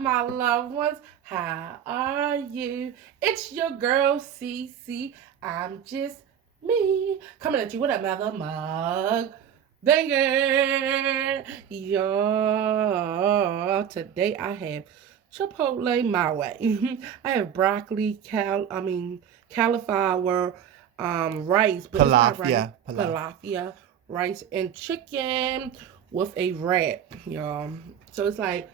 my loved ones? How are you? It's your girl, CC. I'm just me. Coming at you with another mug. Banger. Yo, today I have Chipotle My Way. I have broccoli, cauliflower, rice, but it's not rice. Pilaf. Palafia, rice, and chicken with a wrap, y'all. So it's like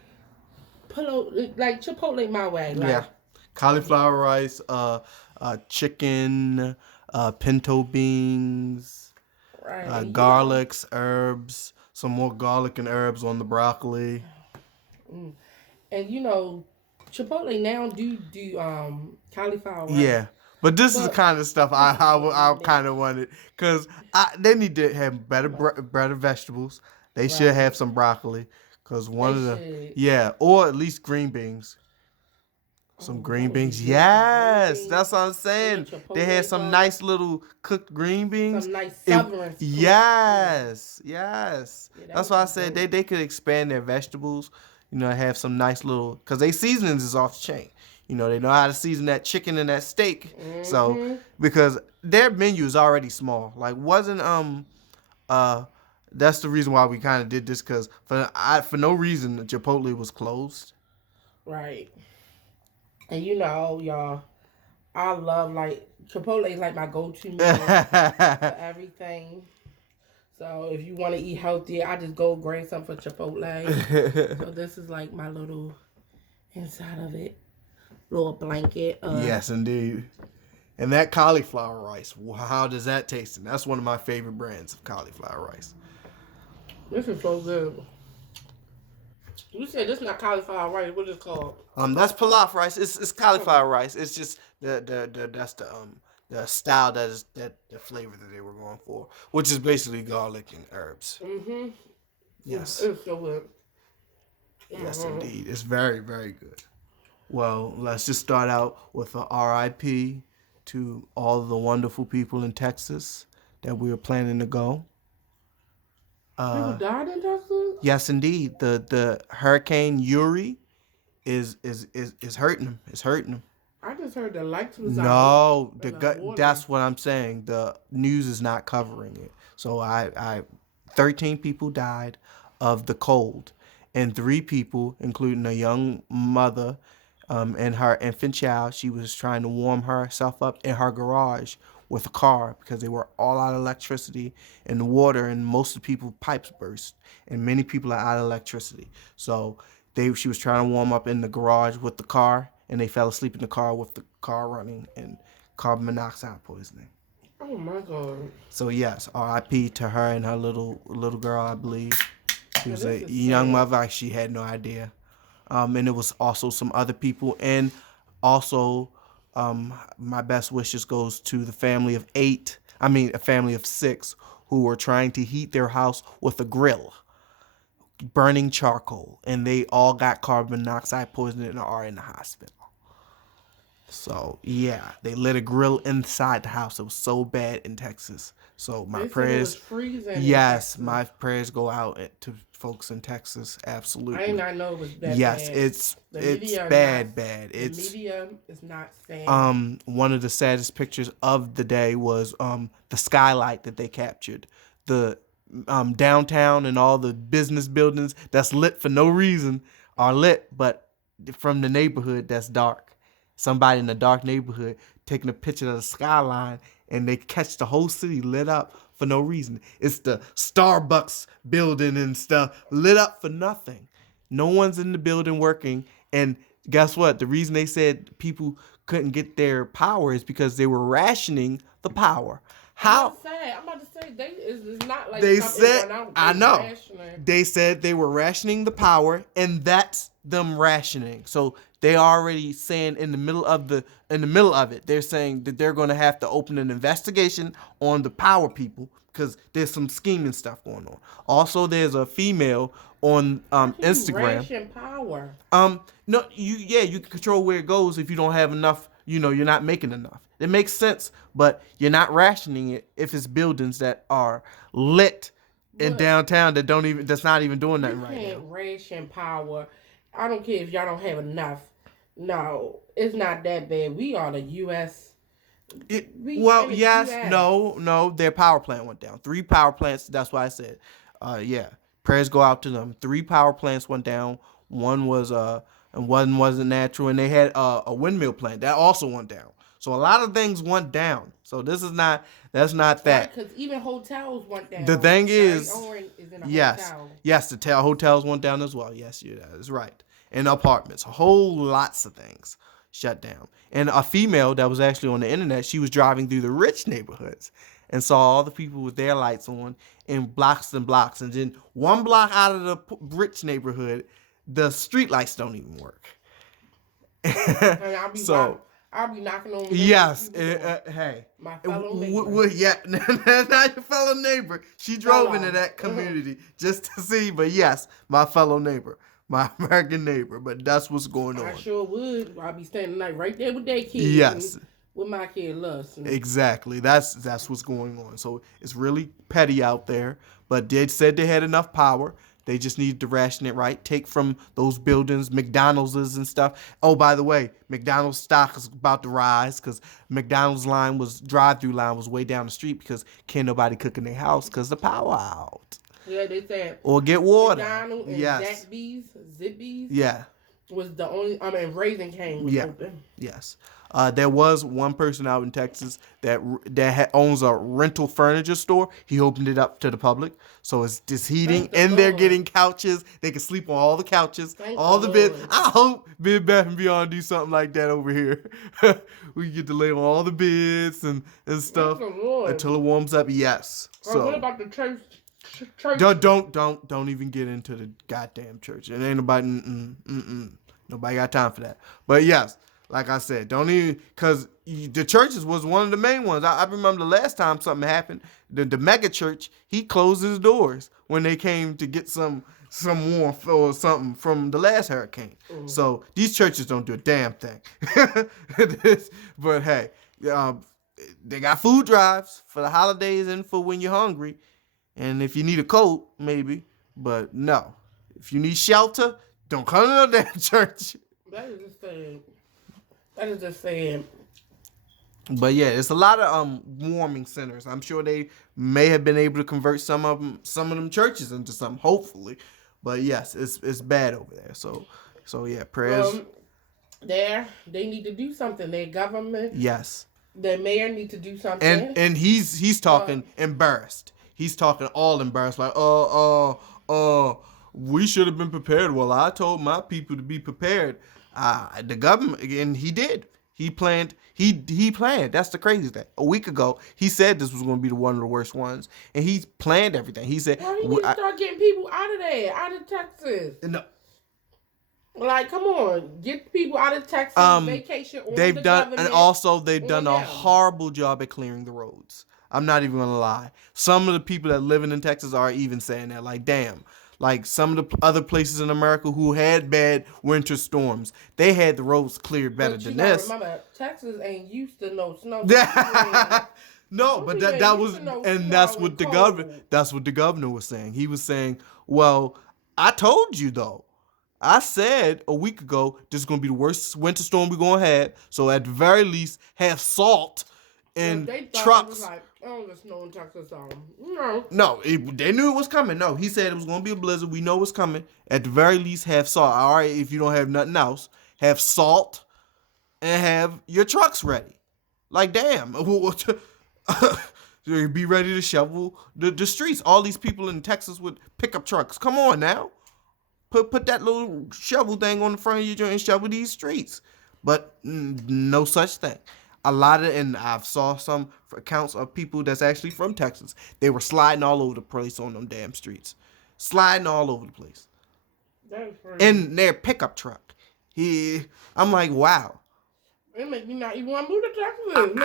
Chipotle My Way, Yeah, like cauliflower rice, chicken, pinto beans, right, garlics, herbs, some more garlic and herbs on the broccoli. mm. And Chipotle now do cauliflower rice, Yeah, but this is the but kind of stuff this is I one kind of mix, wanted because they need to have but better vegetables. They should have right, some broccoli because they one of the should. or at least green beans. Some Oh, that green would be beans. good. Some green Yes, beans that's what I'm in a saying. They had Chipotle some bowl, nice little cooked green beans. some nice It severance cook. Yeah, yes, yes. yeah, that That's would why I be said dope. they could expand their vegetables. Have some nice little because they seasonings is off the chain. They know how to season that chicken and that steak. So Mm-hmm. because their menu is already small. Like wasn't uh that's the reason why we kind of did this because for no reason Chipotle was closed. Right. And y'all, I love like Chipotle is like my go-to meal for everything. So if you want to eat healthy, I just go grab some for Chipotle. So this is like my little inside of it, little blanket. Yes, indeed. And that cauliflower rice, how does that taste? And that's one of my favorite brands of cauliflower rice. This is so good. You said this not cauliflower rice. What is it called? That's pilaf rice. It's cauliflower rice. It's just the that's the style that the flavor that they were going for, which is basically garlic and herbs. Mm-hmm. Yes, It's so good. yes, Mm-hmm. indeed. It's very very good. Well, let's just start out with a RIP to all the wonderful people in Texas that we are planning to go. People Uh, died in Texas? yes, indeed. The Hurricane Uri is hurting them. It's hurting them. I just heard the lights was out No, in the water. that's what I'm saying. The news is not covering it. So 13 people died of the cold, and 3 people, including a young mother, and her infant child. She was trying to warm herself up in her garage with a car because they were all out of electricity and the water, and most of the people pipes burst, and many people are out of electricity. So she was trying to warm up in the garage with the car, and they fell asleep in the car with the car running and carbon monoxide poisoning. Oh my god. So yes, R.I.P. to her and her little girl, I believe. She Yeah, was this a is young sad. mother. She had no idea. And it was also some other people, and also my best wishes goes to the family of 8. I mean, a family of 6 who were trying to heat their house with a grill, burning charcoal, and they all got carbon monoxide poisoning and are in the hospital. So yeah, they lit a grill inside the house. It was so bad in Texas. So my They said it was prayers, freezing in yes, Texas. my prayers go out to folks in Texas. I did Absolutely, not know it was that yes, bad. it's The it's media are not. bad. The It's media is not saying. one of the saddest pictures of the day was the skylight that they captured. The downtown and all the business buildings that's lit for no reason are lit, but from the neighborhood that's dark. Somebody in a dark neighborhood taking a picture of the skyline, and they catch the whole city lit up for no reason. It's the Starbucks building and stuff lit up for nothing. No one's in the building working, and guess what? The reason they said people couldn't get their power is because they were rationing the power. How? I'm about to say, it's not like They something said, run out. I They know. rationing. They said they were rationing the power, and that's them rationing. So they already saying in the middle of it, they're saying that they're going to have to open an investigation on the power people because there's some scheming stuff going on. Also, there's a female on How can you Instagram. ration power? No, you can control where it goes if you don't have enough. You're not making enough. It makes sense, but you're not rationing it if it's buildings that are lit in But downtown that's not even doing you nothing right can't now. ration power. I don't care if y'all don't have enough. No, it's not that bad. We are the U.S. Well, yes, no. Their power plant went down. 3 power plants. That's why I said, yeah. Prayers go out to them. 3 power plants went down. One was and one wasn't natural, and they had a windmill plant that also went down. So a lot of things went down. So this is not. That's not that. Right, because even hotels went down. The thing is in a yes, hotel. yes, the hotels went down as well. Yes, that is right. And apartments, a whole lots of things shut down. And a female that was actually on the internet, she was driving through the rich neighborhoods and saw all the people with their lights on in blocks and blocks. And then 1 block out of the rich neighborhood, the street lights don't even work. And I'll be knocking on. Yes, hey, my fellow neighbor. Yeah, that's not your fellow neighbor. She drove into that community just to see, but yes, my fellow neighbor, my American neighbor. But that's what's going on. I sure would. I'll be standing like right there with their kids. Yes, with my kid Lust. Exactly. That's what's going on. So it's really petty out there. But they said they had enough power. They just needed to ration it right. Take from those buildings, McDonald's and stuff. Oh, by the way, McDonald's stock is about to rise because McDonald's drive-through line was way down the street because can't nobody cook in their house because the power out. Yeah, they said. Or get water. McDonald's and yes. Zippy's. Yeah. Was the only. Raising Cane was open. Yes. There was one person out in Texas that owns a rental furniture store. He opened it up to the public, so it's just heating, and they're getting couches. They can sleep on all the couches, all the beds. I hope Bed Bath & Beyond do something like that over here. We get to lay on all the beds and stuff until it warms up. Yes. So what about the church? Don't even get into the goddamn church. It ain't nobody. Nobody got time for that. But yes. Like I said, don't even, because the churches was one of the main ones. I remember the last time something happened, the mega church, he closed his doors when they came to get some warmth or something from the last hurricane. Mm-hmm. So these churches don't do a damn thing. But hey, they got food drives for the holidays and for when you're hungry. And if you need a coat, maybe. But no. If you need shelter, don't come to no damn church. That is just saying. That is just saying. But yeah, it's a lot of warming centers. I'm sure they may have been able to convert some of them churches into something, hopefully. But yes, it's bad over there. So yeah, prayers. They need to do something. Their government. Yes. The mayor need to do something. And he's talking embarrassed. He's talking all embarrassed, like we should have been prepared. Well, I told my people to be prepared. The government, and he did. He planned. He planned. That's the crazy thing. A week ago, he said this was going to be one of the worst ones, and he planned everything. He said, "Well, he need to start getting people out of there, out of Texas." No. Like, come on, get people out of Texas. Vacation. They've done, and also they've done a horrible job at clearing the roads. I'm not even gonna lie. Some of the people that living in Texas are even saying that. Like, damn. Like some of the other places in America who had bad winter storms, they had the roads cleared better than this. Remember, Texas ain't used to no snow. No, but that was, and that's what the governor. That's what the governor was saying. He was saying, "Well, I told you though. I said a week ago this is gonna be the worst winter storm we're gonna have. So at the very least, have salt and trucks." Oh, there's snow in Texas. No, they knew it was coming. No, he said it was going to be a blizzard. We know it's coming. At the very least, have salt. All right, if you don't have nothing else, have salt and have your trucks ready. Like, damn. Be ready to shovel the streets. All these people in Texas with pickup trucks. Come on now. Put that little shovel thing on the front of your joint and shovel these streets. But no such thing. And I've saw some accounts of people that's actually from Texas. They were sliding all over the place on them damn streets. Sliding all over the place. In their pickup truck. I'm like, wow. It makes me not even want to move to Texas,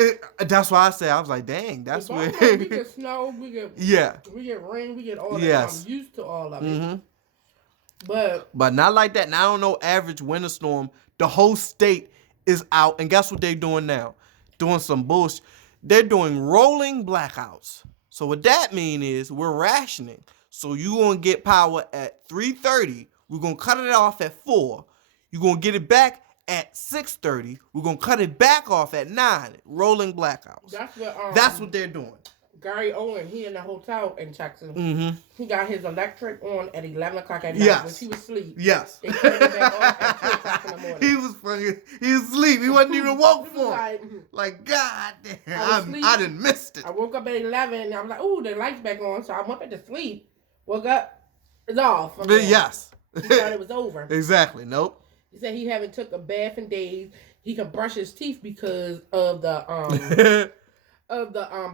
man. That's why I said, I was like, dang, that's where. We get snow, we get rain, we get all that. I'm used to all of it. But not like that. Now I don't know, average winter storm, the whole state is out, and guess what they're doing now? Doing some bullshit. They're doing rolling blackouts. So what that mean is we're rationing. So you gonna get power at 3:30 We're gonna cut it off at 4. You're gonna get it back at 6:30. We're gonna cut it back off at 9. Rolling blackouts. That's what they're doing. Gary Owen, he in the hotel in Texas. Mm-hmm. He got his electric on at 11 o'clock at night Yes. when she was asleep. Yes. They turned it back off at 2 o'clock in the morning. He was asleep. He wasn't even woke for it. Like, God damn, I done missed it. I woke up at 11 and I was like, ooh, the light's back on. So I went back to sleep. Woke up, it's off. Yes. He thought it was over. Exactly. Nope. He said he haven't took a bath in days. He can brush his teeth because of the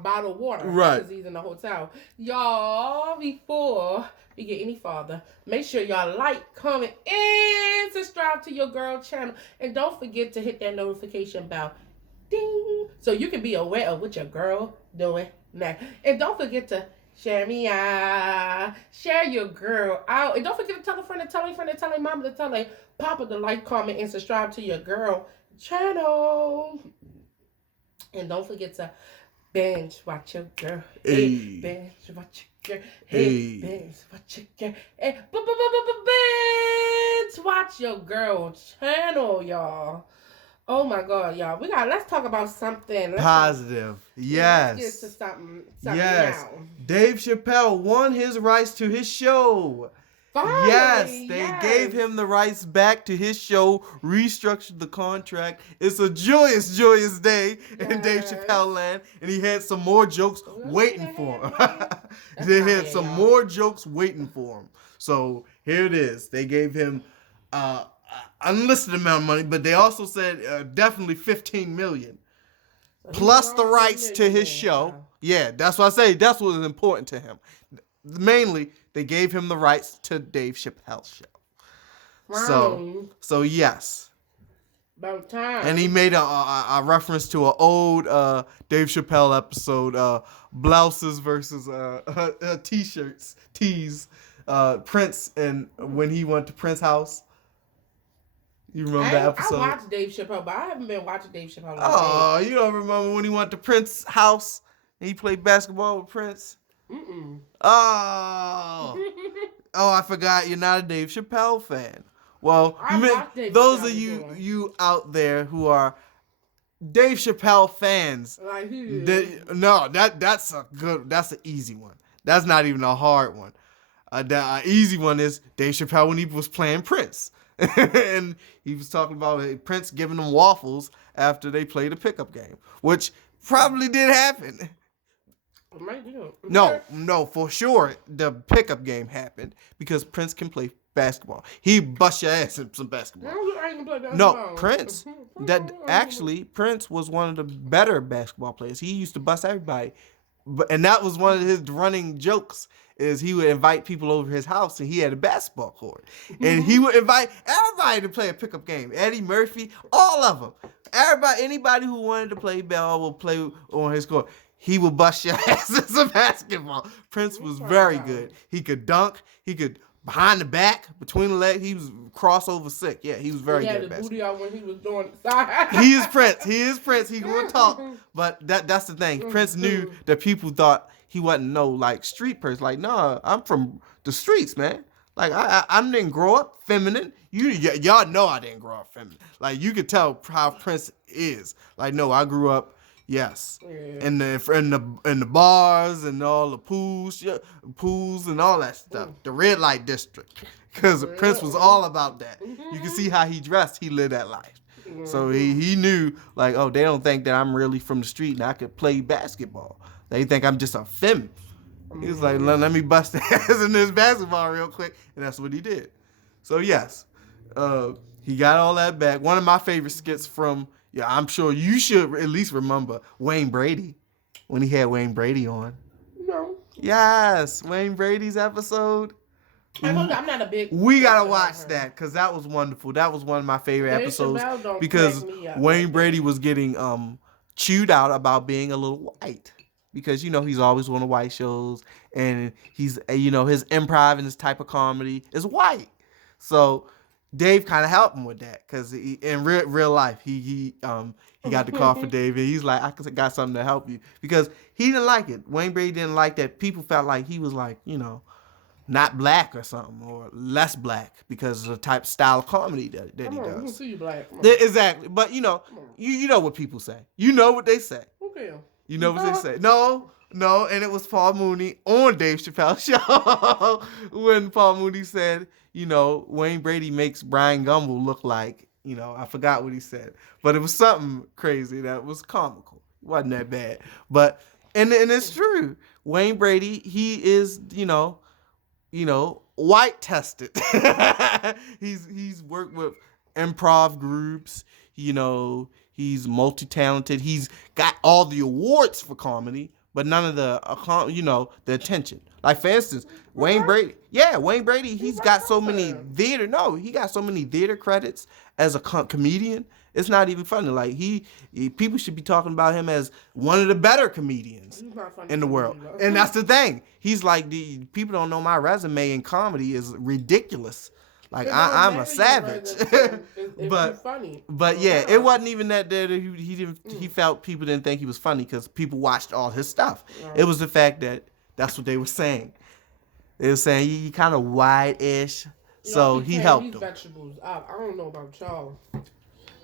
bottled water. Right. Because he's in the hotel. Y'all, before we get any farther, make sure y'all like, comment, and subscribe to your girl channel. And don't forget to hit that notification bell. Ding. So you can be aware of what your girl doing next. And don't forget to share me out. Share your girl out. And don't forget to tell a friend, to tell a friend, to tell a mama, to tell a papa to like, comment, and subscribe to your girl channel. And don't forget to binge watch your girl. Hey, binge watch your girl. Hey, binge watch your girl. Hey, binge watch your girl channel, y'all. Oh my God, y'all. Let's talk about something positive. Yes. Let's get to something yes. now. Dave Chappelle won his rights to his show. Finally, yes, they gave him the rights back to his show, restructured the contract. It's a joyous, joyous day in Dave Chappelle land, and he had some more jokes waiting for him. They had some more jokes waiting for him. So here it is. They gave him unlisted amount of money, but they also said definitely $15 million. Plus the rights to his show. Yeah, that's what I say. That's what is important to him. Mainly, they gave him the rights to Dave Chappelle's show. Wow. So yes. About time. And he made a reference to an old Dave Chappelle episode, blouses versus t-shirts, tees. Prince, and when he went to Prince's house. You remember that episode? I watched Dave Chappelle, but I haven't been watching Dave Chappelle. Oh, you don't remember when he went to Prince's house and he played basketball with Prince? Mm-mm. Oh, I forgot you're not a Dave Chappelle fan. Well, those of you out there who are Dave Chappelle fans, like that's an easy one. That's not even a hard one. The easy one is Dave Chappelle when he was playing Prince. And he was talking about Prince giving them waffles after they played a pickup game, which probably did happen. It might do. No, for sure the pickup game happened because Prince can play basketball. He bust your ass in some basketball. No, Prince. Prince was one of the better basketball players. He used to bust everybody, and that was one of his running jokes. Is he would invite people over his house and he had a basketball court. And he would invite everybody to play a pickup game. Eddie Murphy, all of them. Anybody who wanted to play ball will play on his court. He would bust your ass in some basketball. Prince was very good. He could dunk. He could behind the back, between the legs. He was crossover sick. Yeah, he was very good at basketball. He had the booty out when he was doing the side. He is Prince. He would talk. But that's the thing. Prince knew that people thought he wasn't no street person. Like, nah, I'm from the streets, man. Like I didn't grow up feminine. Y'all know I didn't grow up feminine. Like you could tell how Prince is. Like no, I grew up in the bars and all the pools and all that stuff. The red light district, because Prince was all about that. You can see how he dressed. He lived that life. So he knew like, oh, they don't think that I'm really from the street and I could play basketball. They think I'm just a femme. He was like, let me bust the ass in this basketball real quick. And that's what he did. So, yes, he got all that back. One of my favorite skits from, I'm sure you should at least remember, Wayne Brady, when he had Wayne Brady on. No. Yes, Wayne Brady's episode. I'm not a big... We got to watch that because that was wonderful. That was one of my favorite episodes because Wayne Brady was getting chewed out about being a little white. Because, he's always on the white shows and he's, his improv and his type of comedy is white. So Dave kind of helped him with that because in real life, he got the call for Dave and he's like, I got something to help you because he didn't like it. Wayne Brady didn't like that. People felt like he was like, not black or something, or less black because of the type of style of comedy that Come he on, we can does. see you black. Come on. Exactly. But you know what people say. You know what they say. Okay. You know what they say. No, and it was Paul Mooney on Dave Chappelle's show when Paul Mooney said, Wayne Brady makes Brian Gumbel look like, I forgot what he said, but it was something crazy that was comical. It wasn't that bad, but and it's true. Wayne Brady, he is, white tested. he's worked with improv groups. He's multi-talented. He's got all the awards for comedy, but none of the the attention. Like, for instance, Wayne Brady. Yeah, Wayne Brady. He's got so many theater. No, he got so many theater credits as a comedian. It's not even funny. Like, people should be talking about him as one of the better comedians in the world. And that's the thing. He's like, the people don't know my resume in comedy is ridiculous. Like, I'm a savage. But yeah, it wasn't even that he felt people didn't think he was funny because people watched all his stuff. Right. It was the fact that that's what they were saying. They were saying he kind of wide-ish, so he helped them. Vegetables. I don't know about y'all,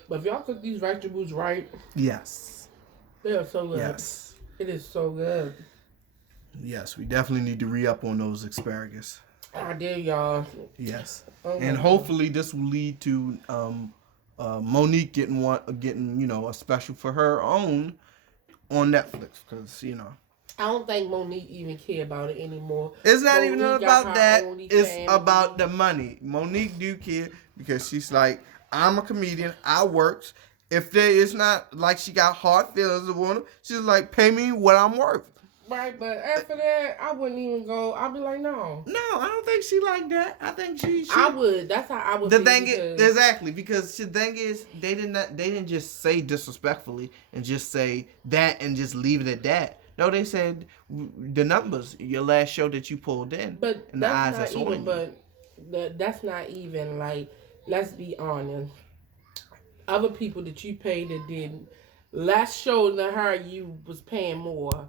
but if y'all cook these vegetables right, yes, they are so good. Yes, it is so good. Yes, we definitely need to re-up on those asparagus. I did, y'all. Yes, and hopefully this will lead to Monique getting a special for her own on Netflix because I don't think Monique even care about it anymore. It's not even about that. It's about the money. Monique do care because she's like, I'm a comedian. I works. If it's not like she got hard feelings about it, she's like, pay me what I'm worth. Right, but after that, I wouldn't even go. I'd be like, no. No, I don't think she like that. I think she. I would. That's how I would. The thing is, exactly, because the thing is, they didn't just say disrespectfully and just say that and just leave it at that. No, they said the numbers, your last show that you pulled in, but and the eyes that's on you. But that's not even like. Let's be honest. Other people that you paid that did last show than her, you was paying more.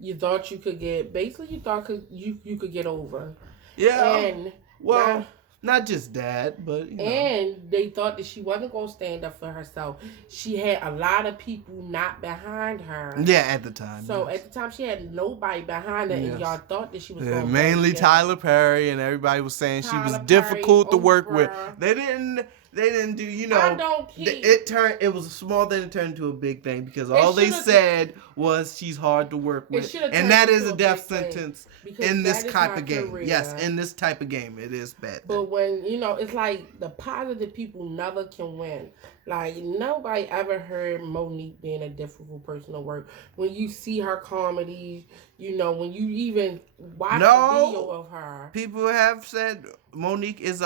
You thought you could get, basically you thought you could get over. Yeah. And not just that, but and they thought that she wasn't going to stand up for herself. She had a lot of people not behind her. Yeah, at the time. So at the time she had nobody behind her, and y'all thought that she was going to mainly Tyler Perry, and everybody was saying she was difficult to work with. They didn't do, I don't care. It was a small thing that turned into a big thing because all they said was she's hard to work with. And that is a death sentence in this type of game. Career. Yes, in this type of game, it is bad. But when, it's like the positive people never can win. Like, nobody ever heard Monique being a difficult person to work. When you see her comedy, when you even watch a video of her. People have said Monique is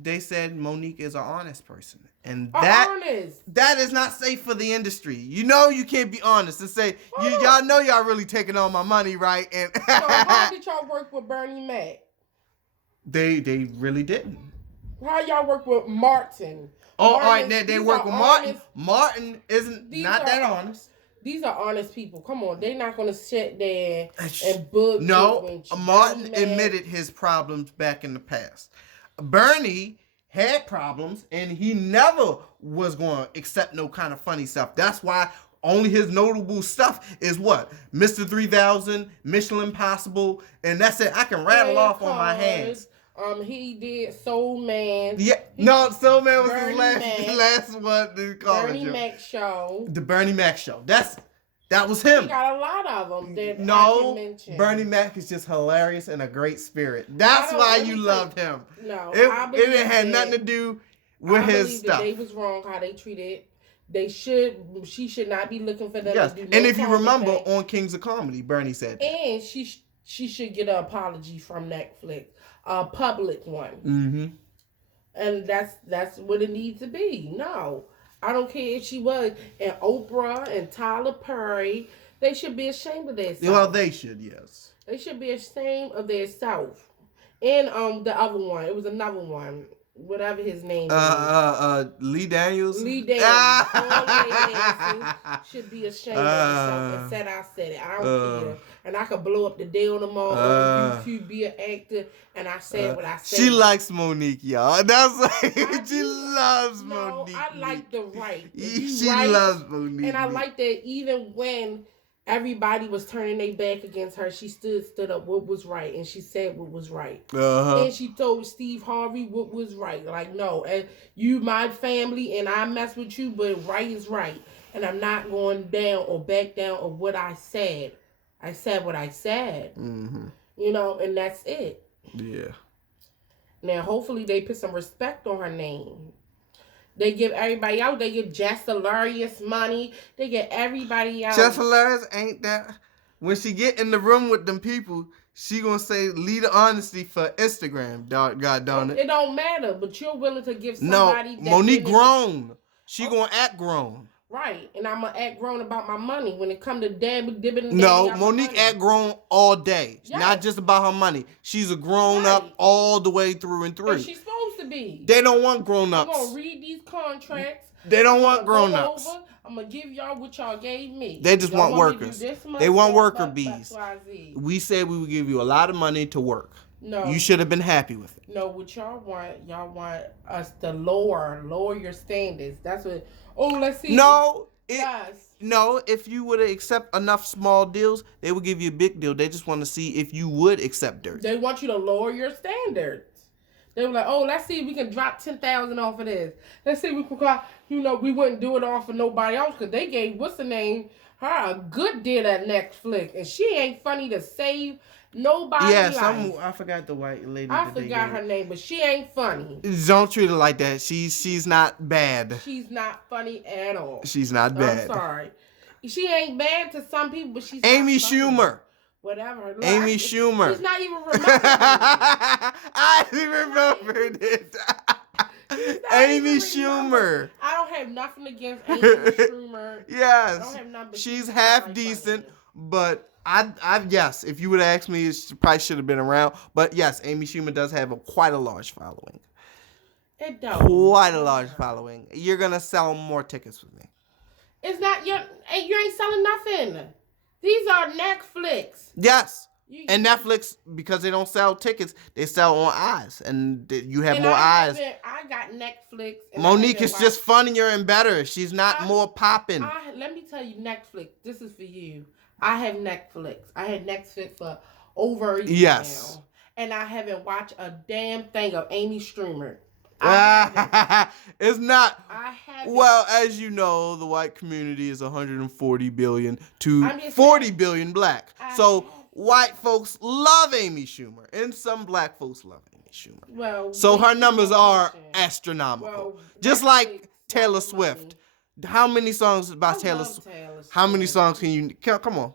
they said Monique is an honest person. And that is not safe for the industry. You can't be honest and say, y'all know y'all really taking all my money, right? And so how did y'all work with Bernie Mac? They really didn't. How y'all work with Martin? All right, they work with Martin. Martin isn't that honest. These are honest people. Come on, they're not going to sit there and bug. No, Martin admitted his problems back in the past. Bernie had problems, and he never was going to accept no kind of funny stuff. That's why only his notable stuff is what? Mr. 3000, Mission Impossible, and that's it. I can rattle off on my hands. He did Soul Man. Yeah, Soul Man was his last one. Bernie Mac show. The Bernie Mac show. That was him. He got a lot of them that I can mention. Bernie Mac is just hilarious and a great spirit. That's why you loved him. No, it had nothing to do with his stuff. They was wrong how they treated. She should not be looking for them to do. And if you remember on Kings of Comedy, Bernie said that. And she should get an apology from Netflix, a public one. Mm-hmm. And that's what it needs to be. No. I don't care if she was. And Oprah and Tyler Perry, they should be ashamed of themselves. Well, they should, yes. They should be ashamed of themselves. And the other one, it was another one. whatever his name is. Lee Daniels. Lee Daniels. All of their asses should be ashamed of themselves and said I said it. I don't care. And I could blow up the day on them all on YouTube, be an actor, and I said what I said. She likes Monique, y'all. That's like she loves Monique. I like the right. She loves Monique. And I like that even when everybody was turning their back against her, she stood up what was right, and she said what was right. And she told Steve Harvey what was right. Like, no, you my family, and I mess with you, but right is right. And I'm not going down or back down of what I said. I said what I said. You know, and that's it. Yeah. Now, hopefully they put some respect on her name. They give everybody out. They give Jess Hilarious money. They get everybody out. Jess Hilarious ain't that. When she get in the room with them people, she gonna say, lead the honesty for Instagram, God darn it. It don't matter, but you're willing to give somebody that Monique grown. She gonna act grown. Right, and I'm gonna act grown about my money when it come to dividend. No, Monique act grown all day. Yes. Not just about her money. She's a grown up all the way through and through. And she's supposed to be. They don't want grown ups. I'm gonna read these contracts. They don't want grown ups. I'm gonna give y'all what y'all gave me. They just want workers. They want worker bees. We said we would give you a lot of money to work. No, you should have been happy with it. No, what y'all want us to lower your standards. That's what. Oh, let's see. No, no. If you would accept enough small deals, they would give you a big deal. They just want to see if you would accept dirt. They want you to lower your standards. They were like, oh, let's see if we can drop 10,000 off of this. Let's see if we can, we wouldn't do it off of nobody else because they gave what's the name her a good deal at Netflix, and she ain't funny to save nobody. Yeah, I forgot the white lady. I forgot her name, but she ain't funny. Don't treat her like that. She's not bad. She's not funny at all. She's not bad. I'm sorry. She ain't bad to some people, but she's Amy not funny. Schumer. Whatever. Look, Amy Schumer. She's not even remembering. I remembered it. Amy Schumer. I don't have nothing against Amy Schumer. Yes. I don't have nothing. She's half decent, but yes, if you would ask me, she probably should have been around. But yes, Amy Schumer does have quite a large following. It does. Quite a large following. You're gonna sell more tickets with me. It's not you ain't selling nothing. These are Netflix. Yes. And Netflix, because they don't sell tickets, they sell on eyes. And you have more eyes. I got Netflix. Monique is just funnier and better. She's not more popping. Let me tell you, Netflix, this is for you. I have Netflix. I had Netflix for over a year now. And I haven't watched a damn thing of Amy Schumer. It's not. I haven't. Well, as you know, the white community is 140 billion to 40 billion black. So white folks love Amy Schumer, and some black folks love Amy Schumer. Well, so her numbers are astronomical. Well, just like Taylor Swift. How many songs about Taylor Swift? How many songs can you? Come on,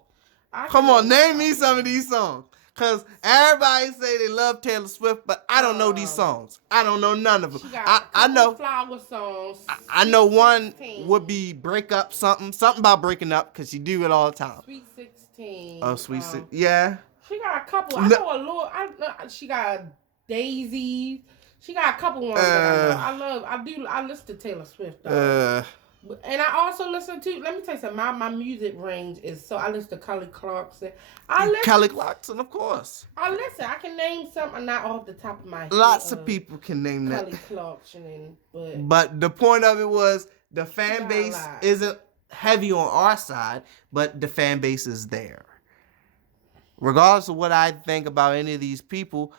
come on, name me some of these songs. Cause everybody say they love Taylor Swift, but I don't know these songs. I don't know none of them. I know flower songs. I know one would be "Break Up," something about breaking up, cause she do it all the time. Sweet 16. Oh, Sweet 16. Yeah. She got a couple. I know a little. She got Daisy. She got a couple ones that I know. I listen to Taylor Swift though. And I also listen to, let me tell you something, my music range is, so I listen to Kelly Clarkson. Kelly Clarkson, of course. I can name something, not off the top of my head. Lots of people can name that. Kelly Clarkson. But the point of it was, the fan base isn't heavy on our side, but the fan base is there. Regardless of what I think about any of these people,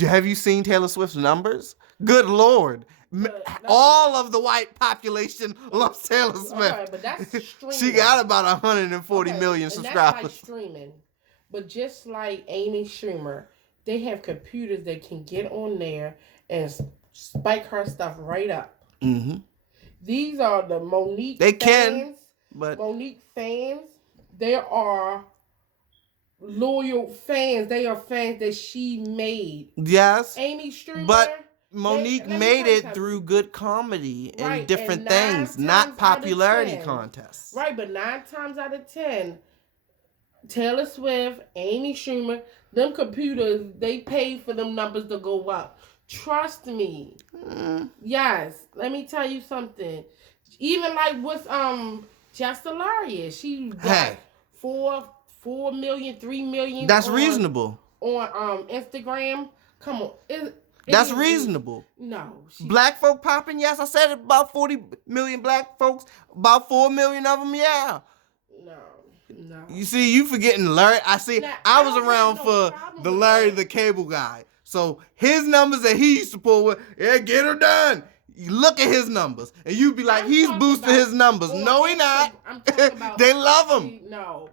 have you seen Taylor Swift's numbers? Good Lord. All of the white population loves Taylor Swift. Okay, but that's streaming. She got about 140 million subscribers. That's like streaming. But just like Amy Schumer, they have computers that can get on there and spike her stuff right up. Mm-hmm. These are the Monique fans. Monique fans, they are loyal fans. They are fans that she made. Yes. Amy Schumer. But Monique made it through good comedy and different things, not popularity contests. Right, but 9 times out of 10, Taylor Swift, Amy Schumer, them computers, they paid for them numbers to go up. Trust me. Yes. Let me tell you something. Even like what's just hilarious. She got 4 million, 3 million. That's reasonable. On Instagram. Come on. That's reasonable. No. Black folk popping, yes. I said about 40 million black folks. About 4 million of them, yeah. No. You see, you forgetting Larry. I was around for the Larry the Cable Guy. So his numbers that he used to pull with, yeah, get her done. You look at his numbers, and you be like, he's boosting his numbers. No, he not. I'm talking about. They love him. No,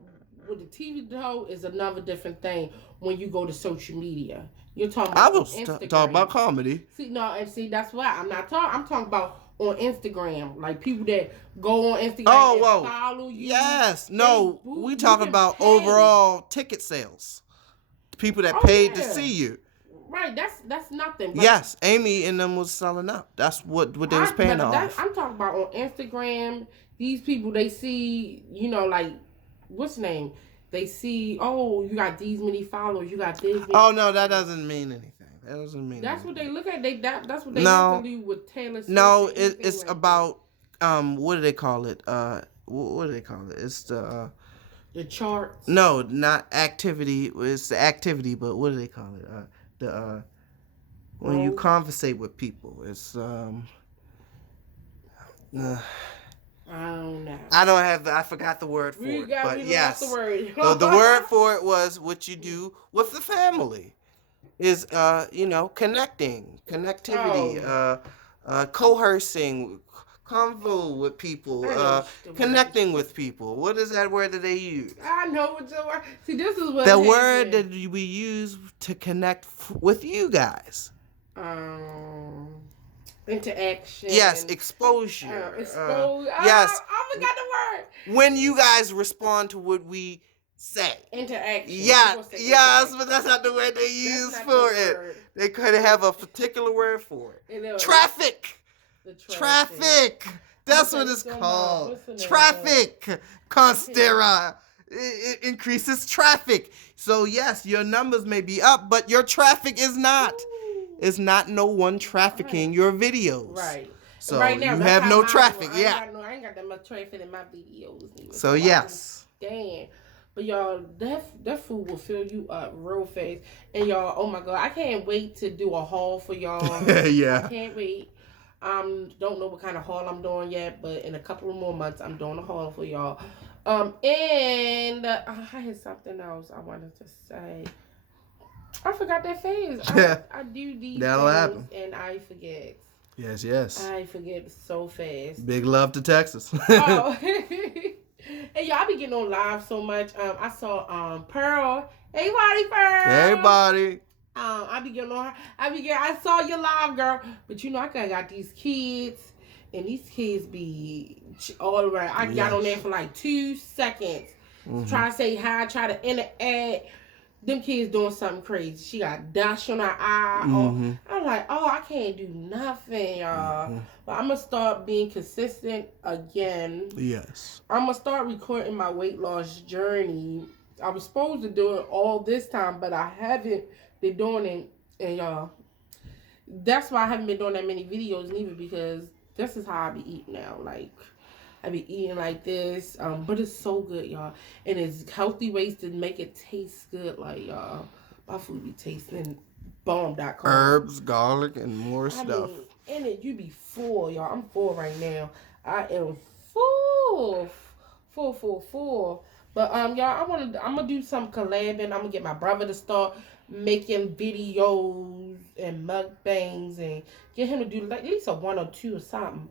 with the TV though is another different thing. When you go to social media, you're talking about. I was talking about comedy. See, that's why I'm not talking. I'm talking about on Instagram, like people that go on Instagram and follow you. Yes, no, we talking about overall ticket sales. People that paid to see you. Right, that's nothing. Yes, Amy and them was selling out. That's what they was paying off. I'm talking about on Instagram. These people, they see, like, what's the name? They see, oh, you got these many followers. You got this. Oh no, that doesn't mean anything. That doesn't mean. That's anything. What they look at. That's what they have to do with Taylor Swift. No, it's like about what do they call it? What do they call it? It's the charts. No, not activity. It's the activity, but what do they call it? When you conversate with people, it's I don't know. I forgot the word for it. But yes, the word. The word for it was what you do with the family. Is connecting, connectivity, coercing, convo with people, connecting with people. What is that word that they use? I know what the word. See, this is what the word that we use to connect with you guys. Interaction. Yes, exposure. Yes. I forgot the word. When you guys respond to what we say. Interaction. Yes, but that's not the word they use for it. They could have a particular word for it. Traffic. Traffic. That's what it's called. Traffic. Constera. It increases traffic. So yes, your numbers may be up, but your traffic is not. It's not no one trafficking your videos. Right. So right now, you have no traffic. I ain't got that much traffic in my videos. So yes. Damn. But y'all, that food will fill you up real fast. And y'all, oh my God, I can't wait to do a haul for y'all. Yeah. I can't wait. Don't know what kind of haul I'm doing yet, but in a couple of more months, I'm doing a haul for y'all. And I had something else I wanted to say. I forgot that phase. I do these That'll things happen. And I forget. Yes. I forget so fast. Big love to Texas. Oh. And y'all be getting on live so much. I saw Pearl. Hey, Pearl. Hey, buddy. I be getting on her. I saw your live, girl. But I got these kids, and these kids be all around. I got on there for like 2 seconds. Try to say hi, try to interact. Them kids doing something crazy. She got dust on her eye. I'm like, I can't do nothing, y'all. But I'm going to start being consistent again. Yes. I'm going to start recording my weight loss journey. I was supposed to do it all this time, but I haven't been doing it. And y'all, that's why I haven't been doing that many videos neither, because this is how I be eating now. Like, I be eating like this, but it's so good, y'all. And it's healthy ways to make it taste good, like, y'all. My food be tasting bomb.com. Herbs, garlic, and more stuff. And you be full, y'all. I'm full right now. I am full. But y'all, I'm gonna do some collabing. I'm gonna get my brother to start making videos and mukbangs and get him to do like at least a 1 or 2 or something.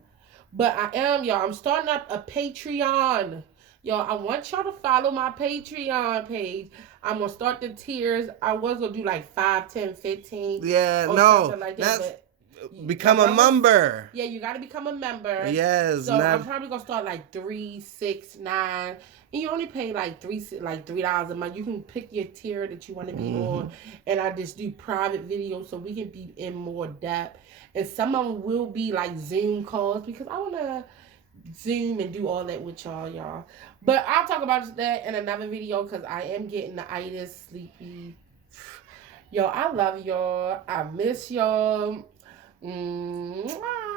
But I'm starting up a Patreon. Y'all, I want y'all to follow my Patreon page. I'm going to start the tiers. I was going to do like 5, 10, 15. Yeah, no. Like that, become a member. Yeah, you got to become a member. Yes. So I'm probably going to start like 3, 6, 9. And you only pay like $3 a month. You can pick your tier that you want to be on. And I just do private videos so we can be in more depth. And some of them will be like Zoom calls because I want to Zoom and do all that with y'all. But I'll talk about that in another video because I am getting the itis, sleepy. Yo, I love y'all. I miss y'all. Mwah.